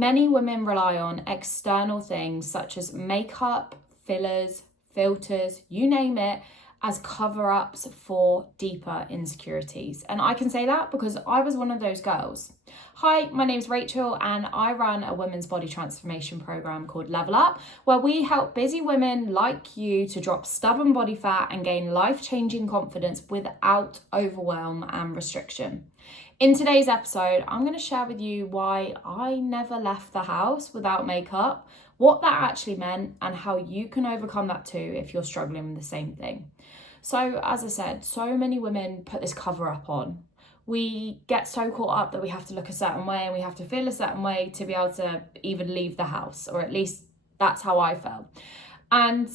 Many women rely on external things such as makeup, fillers, filters, you name it, as cover-ups for deeper insecurities. And I can say that because I was one of those girls. Hi, my name's Rachel and I run a women's body transformation program called Level Up, where we help busy women like you to drop stubborn body fat and gain life-changing confidence without overwhelm and restriction. In today's episode, I'm going to share with you why I never left the house without makeup, what that actually meant, and how you can overcome that too if you're struggling with the same thing. So, as I said, so many women put this cover up on. We get so caught up that we have to look a certain way and we have to feel a certain way to be able to even leave the house, or at least that's how I felt. And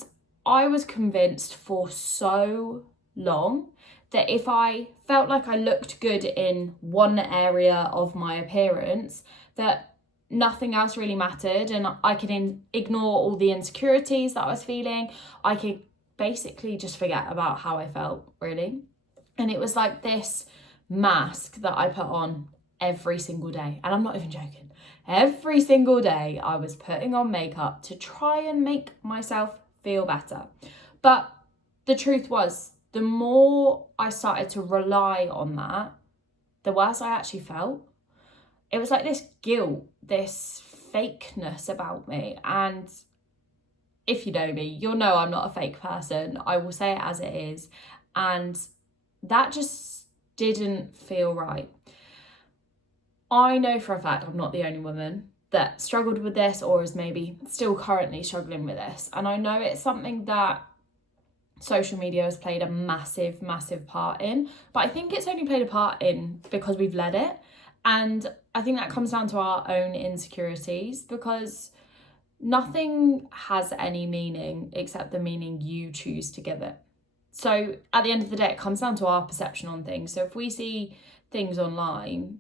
I was convinced for so long that if I felt like I looked good in one area of my appearance, that nothing else really mattered and I could ignore all the insecurities that I was feeling. I could basically just forget about how I felt, really. And it was like this mask that I put on every single day. And I'm not even joking. Every single day I was putting on makeup to try and make myself feel better. But the truth was, the more I started to rely on that, the worse I actually felt. It was like this guilt, this fakeness about me. And if you know me, you'll know I'm not a fake person. I will say it as it is. And that just didn't feel right. I know for a fact I'm not the only woman that struggled with this or is maybe still currently struggling with this. And I know it's something that social media has played a massive part in, but I think it's only played a part in because we've let it. And I think that comes down to our own insecurities, because nothing has any meaning except the meaning you choose to give it. So at the end of the day, it comes down to our perception on things. So if we see things online,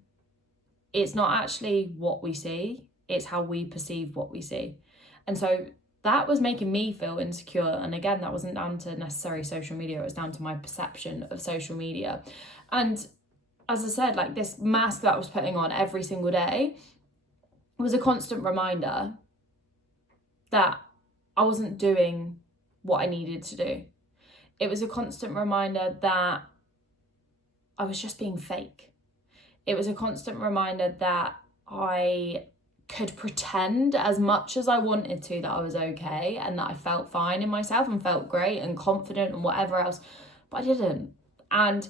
it's not actually what we see, it's how we perceive what we see. And so that was making me feel insecure. And again, that wasn't down to necessarily social media, it was down to my perception of social media. And as I said, like this mask that I was putting on every single day was a constant reminder that I wasn't doing what I needed to do. It was a constant reminder that I was just being fake. It was a constant reminder that I could pretend as much as I wanted to that I was okay and that I felt fine in myself and felt great and confident and whatever else, but I didn't. And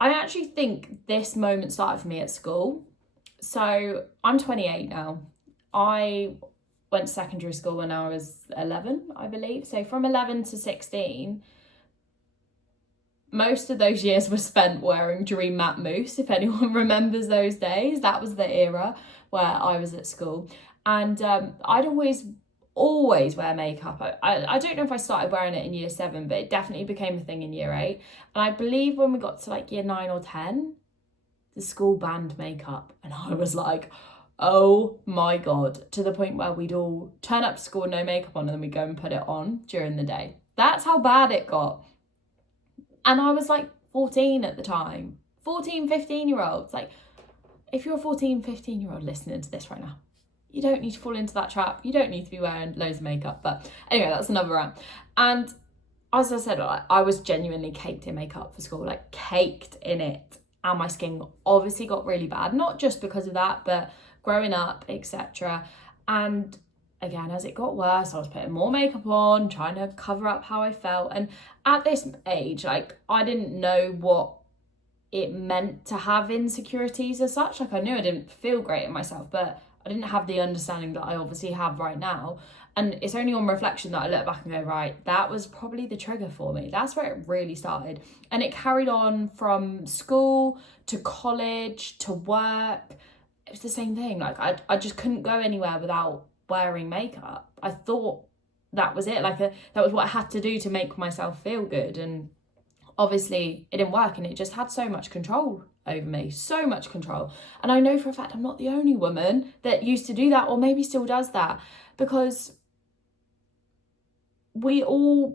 I actually think this moment started for me at school. So I'm 28 now. I went to secondary school when I was 11, I believe. So from 11 to 16, most of those years were spent wearing Dream Matte Mousse, if anyone remembers those days. That was the era where I was at school. And I'd always wear makeup. I don't know if I started wearing it in year 7, but it definitely became a thing in year 8. And I believe when we got to like year 9 or 10, the school banned makeup. And I was like, oh my God, to the point where we'd all turn up to school no makeup on and then we'd go and put it on during the day. That's how bad it got. And I was like 14 at the time, 14, 15-year-olds. Like, if you're a 14, 15-year-old listening to this right now, you don't need to fall into that trap. You don't need to be wearing loads of makeup. But anyway, that's another rant. And as I said, I was genuinely caked in makeup for school, like caked in it. And my skin obviously got really bad, not just because of that, but growing up, etc. And again, as it got worse, I was putting more makeup on, trying to cover up how I felt. And at this age, like, I didn't know what it meant to have insecurities as such. Like, I knew I didn't feel great in myself, but I didn't have the understanding that I obviously have right now. And it's only on reflection that I look back and go, right, that was probably the trigger for me. That's where it really started. And it carried on from school to college to work. It was the same thing. Like, I just couldn't go anywhere without wearing makeup. I thought that was it. Like, that was what I had to do to make myself feel good. And obviously it didn't work, and it just had so much control over me, so much control. And I know for a fact I'm not the only woman that used to do that, or maybe still does that, because we all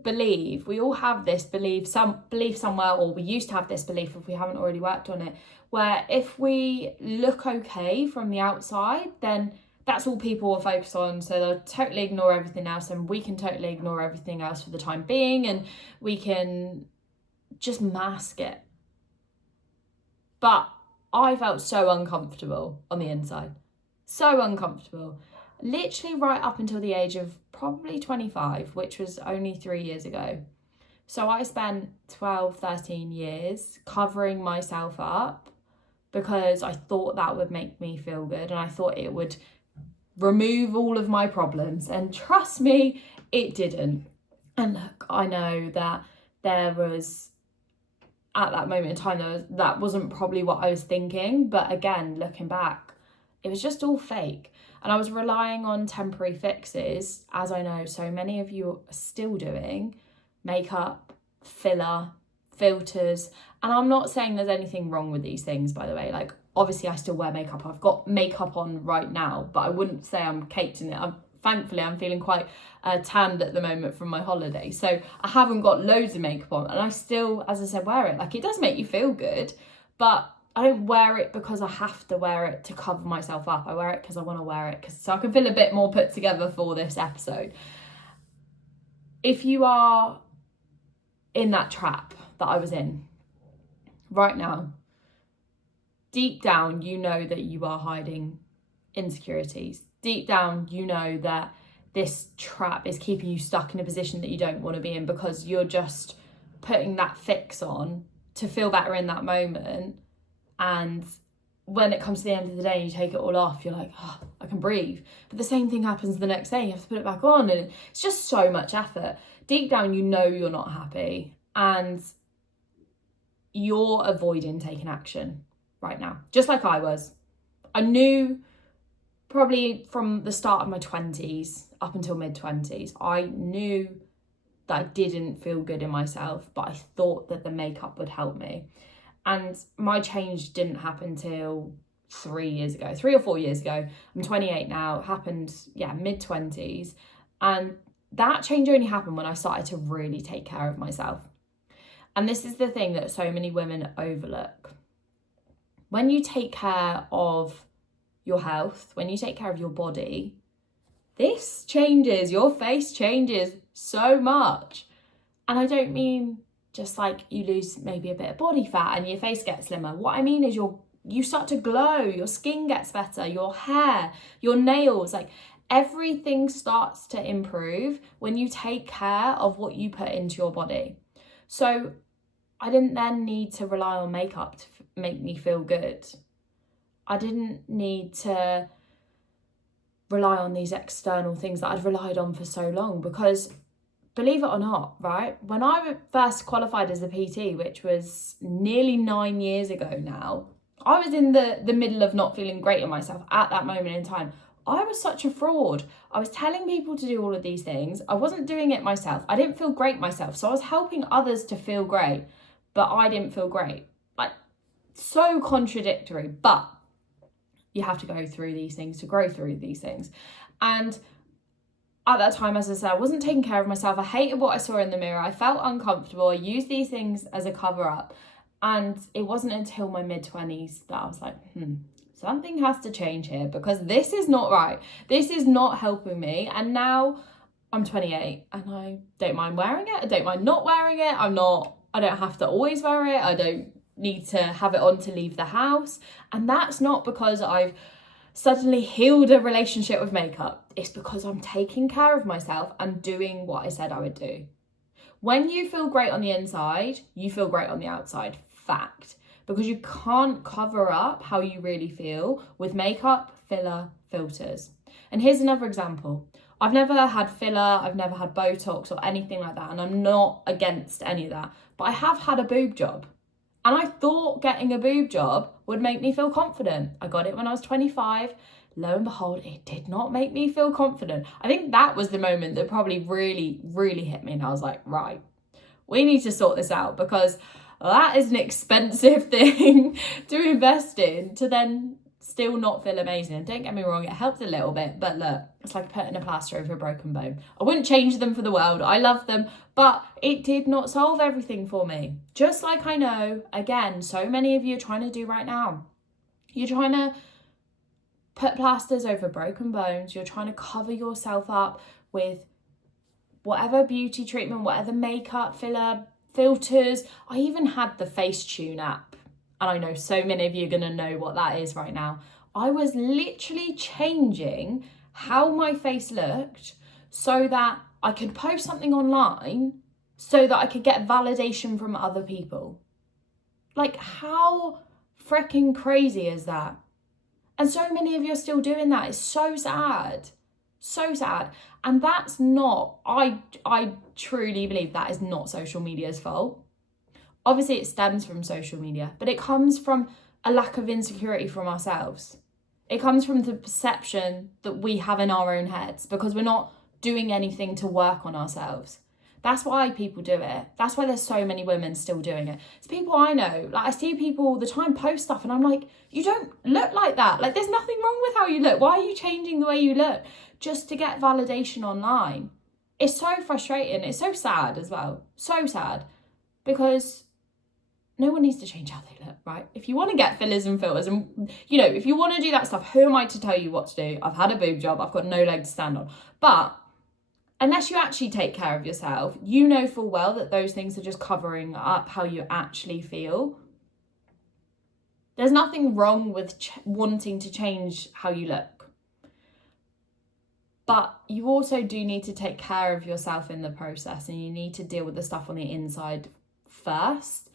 have this belief somewhere, or we used to have this belief, if we haven't already worked on it, where if we look okay from the outside, then that's all people will focus on. So they'll totally ignore everything else, and we can totally ignore everything else for the time being, and we can just mask it. But I felt so uncomfortable on the inside. So uncomfortable. Literally right up until the age of probably 25, which was only 3 years ago. So I spent 12, 13 years covering myself up because I thought that would make me feel good, and I thought it would remove all of my problems. And trust me, it didn't. And look, I know that there was, at that moment in time, that wasn't probably what I was thinking. But again, looking back, it was just all fake. And I was relying on temporary fixes, as I know so many of you are still doing. Makeup, filler, filters. And I'm not saying there's anything wrong with these things, by the way. Like, obviously I still wear makeup. I've got makeup on right now, but I wouldn't say I'm caked in it. Thankfully, I'm feeling quite tanned at the moment from my holiday. So I haven't got loads of makeup on, and I still, as I said, wear it. Like, it does make you feel good, but I don't wear it because I have to wear it to cover myself up. I wear it because I want to wear it, so I can feel a bit more put together for this episode. If you are in that trap that I was in right now, deep down, you know that you are hiding insecurities. Deep down, you know that this trap is keeping you stuck in a position that you don't want to be in, because you're just putting that fix on to feel better in that moment. And when it comes to the end of the day and you take it all off, you're like, oh, I can breathe. But the same thing happens the next day. You have to put it back on, and it's just so much effort. Deep down, you know you're not happy, and you're avoiding taking action right now, just like I was. I knew probably from the start of my 20s up until mid-20s, I knew that I didn't feel good in myself, but I thought that the makeup would help me. And my change didn't happen till 3 or 4 years ago. I'm 28 now. It happened, mid-20s. And that change only happened when I started to really take care of myself. And this is the thing that so many women overlook. When you take care of your health, when you take care of your body, this changes, your face changes so much. And I don't mean just like you lose maybe a bit of body fat and your face gets slimmer. What I mean is you start to glow, your skin gets better, your hair, your nails, like everything starts to improve when you take care of what you put into your body. So I didn't then need to rely on makeup to make me feel good. I didn't need to rely on these external things that I'd relied on for so long, because believe it or not, right, when I first qualified as a PT, which was nearly 9 years ago now, I was in the middle of not feeling great in myself at that moment in time. I was such a fraud. I was telling people to do all of these things. I wasn't doing it myself. I didn't feel great myself. So I was helping others to feel great, but I didn't feel great. Like, so contradictory, but you have to go through these things to grow through these things. And at that time, as I said, I wasn't taking care of myself. I hated what I saw in the mirror. I felt uncomfortable. I used these things as a cover up. And it wasn't until my mid-20s that I was like, something has to change here, because this is not right. This is not helping me. And now I'm 28 and I don't mind wearing it. I don't mind not wearing it. I don't have to always wear it. I don't need to have it on to leave the house. And that's not because I've suddenly healed a relationship with makeup. It's because I'm taking care of myself and doing what I said I would do. When you feel great on the inside, you feel great on the outside. Fact. Because you can't cover up how you really feel with makeup, filler, filters. And here's another example. I've never had filler, I've never had Botox or anything like that, and I'm not against any of that. But I have had a boob job. And I thought getting a boob job would make me feel confident. I got it when I was 25. Lo and behold, it did not make me feel confident. I think that was the moment that probably really, really hit me. And I was like, right, we need to sort this out, because that is an expensive thing to invest in to then still not feel amazing. And don't get me wrong, it helped a little bit, but look, it's like putting a plaster over a broken bone. I wouldn't change them for the world. I love them, but it did not solve everything for me. Just like I know, again, so many of you are trying to do right now. You're trying to put plasters over broken bones. You're trying to cover yourself up with whatever beauty treatment, whatever makeup, filler, filters. I even had the Facetune app, and I know so many of you are going to know what that is right now. I was literally changing how my face looked so that I could post something online so that I could get validation from other people. Like, how freaking crazy is that? And so many of you are still doing that. It's so sad. So sad. And that's not, I truly believe that is not social media's fault. Obviously it stems from social media, but it comes from a lack of insecurity from ourselves. It comes from the perception that we have in our own heads because we're not doing anything to work on ourselves. That's why people do it. That's why there's so many women still doing it. It's people I know. Like, I see people all the time post stuff and I'm like, you don't look like that. Like, there's nothing wrong with how you look. Why are you changing the way you look just to get validation online? It's so frustrating. It's so sad as well. So sad. Because no one needs to change how they look, right? If you want to get fillers and filters and, you know, if you want to do that stuff, who am I to tell you what to do? I've had a boob job. I've got no leg to stand on. But unless you actually take care of yourself, you know full well that those things are just covering up how you actually feel. There's nothing wrong with wanting to change how you look. But you also do need to take care of yourself in the process, and you need to deal with the stuff on the inside first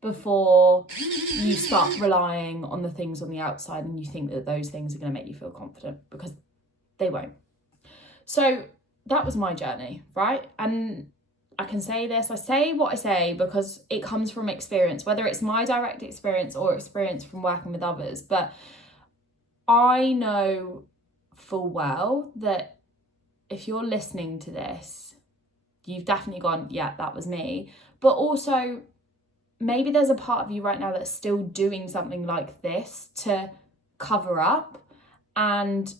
before you start relying on the things on the outside and you think that those things are going to make you feel confident, because they won't. So that was my journey, right? And I can say this, I say what I say because it comes from experience, whether it's my direct experience or experience from working with others. But I know full well that if you're listening to this, you've definitely gone, yeah, that was me. But also, maybe there's a part of you right now that's still doing something like this to cover up, and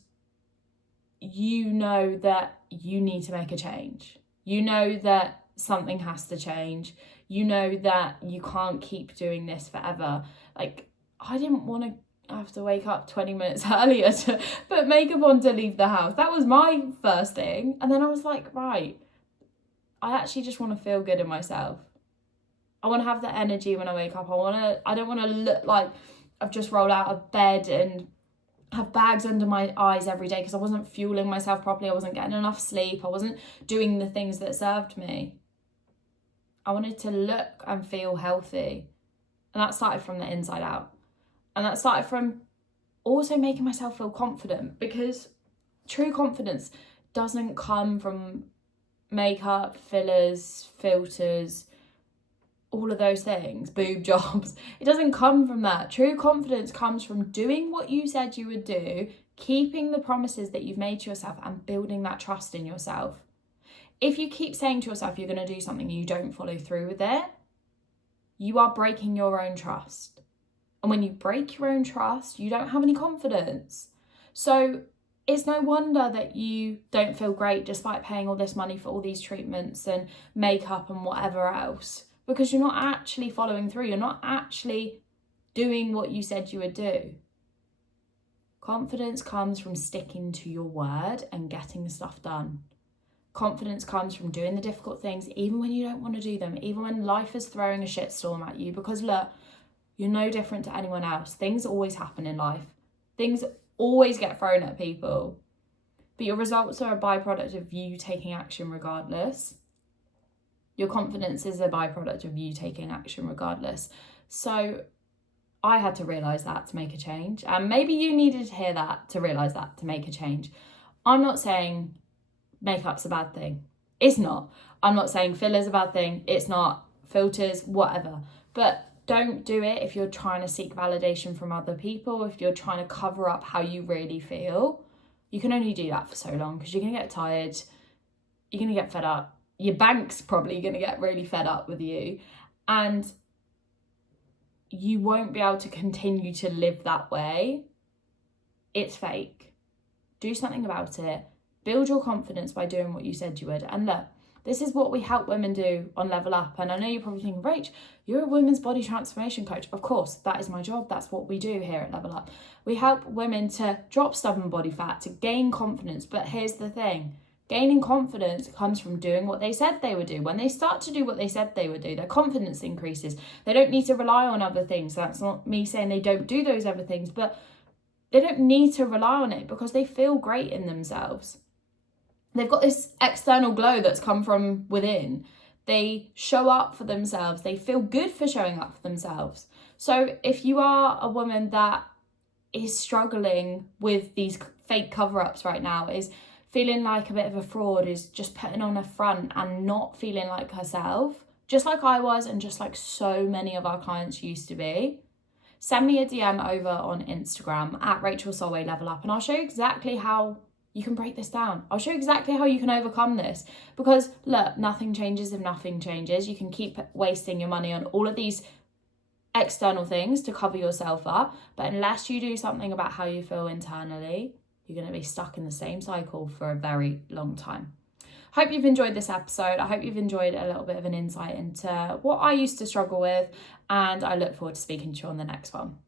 you know that you need to make a change. You know that something has to change. You know that you can't keep doing this forever. Like, I didn't want to have to wake up 20 minutes earlier to put makeup on to leave the house. That was my first thing. And then I was like, right, I actually just want to feel good in myself. I want to have the energy when I wake up. I don't want to look like I've just rolled out of bed and have bags under my eyes every day because I wasn't fueling myself properly. I wasn't getting enough sleep. I wasn't doing the things that served me. I wanted to look and feel healthy. And that started from the inside out. And that started from also making myself feel confident, because true confidence doesn't come from makeup, fillers, filters, all of those things, boob jobs. It doesn't come from that. True confidence comes from doing what you said you would do, keeping the promises that you've made to yourself, and building that trust in yourself. If you keep saying to yourself you're going to do something and you don't follow through with it, you are breaking your own trust. And when you break your own trust, you don't have any confidence. So it's no wonder that you don't feel great despite paying all this money for all these treatments and makeup and whatever else, because you're not actually following through. You're not actually doing what you said you would do. Confidence comes from sticking to your word and getting stuff done. Confidence comes from doing the difficult things even when you don't want to do them, even when life is throwing a shitstorm at you, because look, you're no different to anyone else. Things always happen in life. Things always get thrown at people. But your results are a byproduct of you taking action regardless. Your confidence is a byproduct of you taking action regardless. So I had to realise that to make a change. And maybe you needed to hear that to realise that to make a change. I'm not saying makeup's a bad thing. It's not. I'm not saying filler's a bad thing. It's not. Filters, whatever. But don't do it if you're trying to seek validation from other people, if you're trying to cover up how you really feel. You can only do that for so long, because you're going to get tired. You're going to get fed up. Your bank's probably going to get really fed up with you. And you won't be able to continue to live that way. It's fake. Do something about it. Build your confidence by doing what you said you would. And look, This is what we help women do on Level Up. And I know you're probably thinking, Rach, you're a women's body transformation coach. Of course, that is my job. That's what we do here at Level Up. We help women to drop stubborn body fat, to gain confidence. But here's the thing. Gaining confidence comes from doing what they said they would do. When they start to do what they said they would do, their confidence increases. They don't need to rely on other things. That's not me saying they don't do those other things, but they don't need to rely on it because they feel great in themselves. They've got this external glow that's come from within. They show up for themselves. They feel good for showing up for themselves. So if you are a woman that is struggling with these fake cover-ups right now, is feeling like a bit of a fraud, is just putting on a front and not feeling like herself, just like I was and just like so many of our clients used to be, send me a DM over on Instagram at Rachel Solway Level Up, and I'll show you exactly how you can break this down. I'll show you exactly how you can overcome this. Because look, nothing changes if nothing changes. You can keep wasting your money on all of these external things to cover yourself up, but unless you do something about how you feel internally, you're going to be stuck in the same cycle for a very long time. Hope you've enjoyed this episode. I hope you've enjoyed a little bit of an insight into what I used to struggle with, and I look forward to speaking to you on the next one.